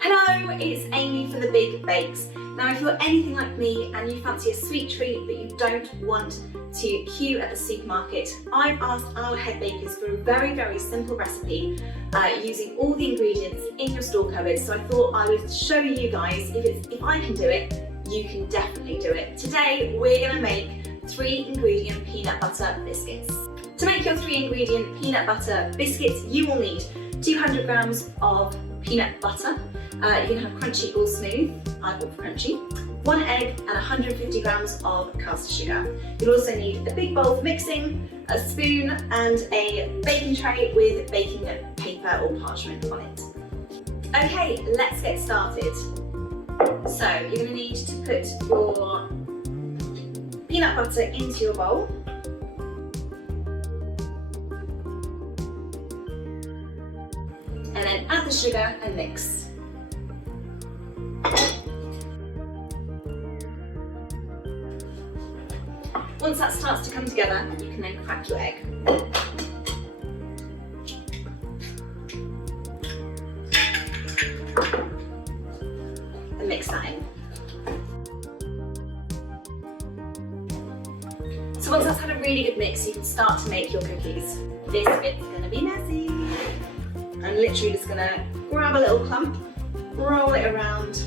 Hello, it's Amy for The Big Bakes. Now if you're anything like me and you fancy a sweet treat that you don't want to queue at the supermarket, I've asked our head bakers for a very simple recipe using all the ingredients in your store cupboard. So I thought I would show you guys if I can do it, you can definitely do it. Today we're going to make 3 ingredient peanut butter biscuits. To make your 3 ingredient peanut butter biscuits, you will need 200 grams of peanut butter. You can have crunchy or smooth. I've got crunchy. 1 egg and 150 grams of caster sugar. You'll also need a big bowl for mixing, a spoon and a baking tray with baking paper or parchment on it. Okay, let's get started. So you're going to need to put your peanut butter into your bowl. And then add the sugar and mix. Once that starts to come together, you can then crack your egg. And mix that in. So once that's had a really good mix, you can start to make your cookies. This bit's gonna be messy. I'm literally just gonna grab a little clump, roll it around,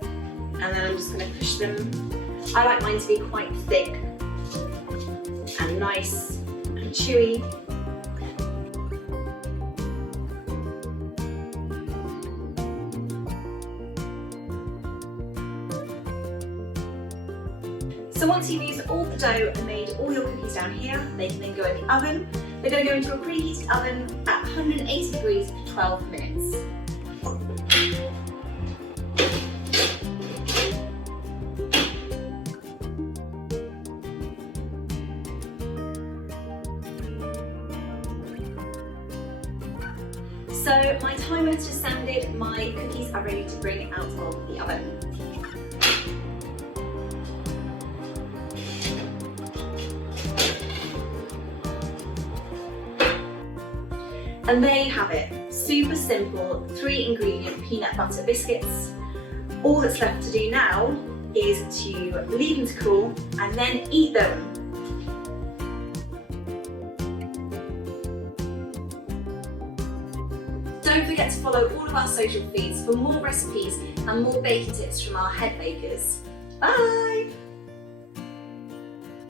and then I'm just gonna push them. I like mine to be quite thick and nice and chewy. So once you've used all the dough and made all your cookies down here, they can then go in the oven. They're going to go into a preheated oven at 180 degrees for 12 minutes. So my timer has just sounded, my cookies are ready to bring out of the oven. And there you have it, super simple 3 ingredient peanut butter biscuits. All that's left to do now is to leave them to cool and then eat them. Don't forget to follow all of our social feeds for more recipes and more baking tips from our head bakers. Bye!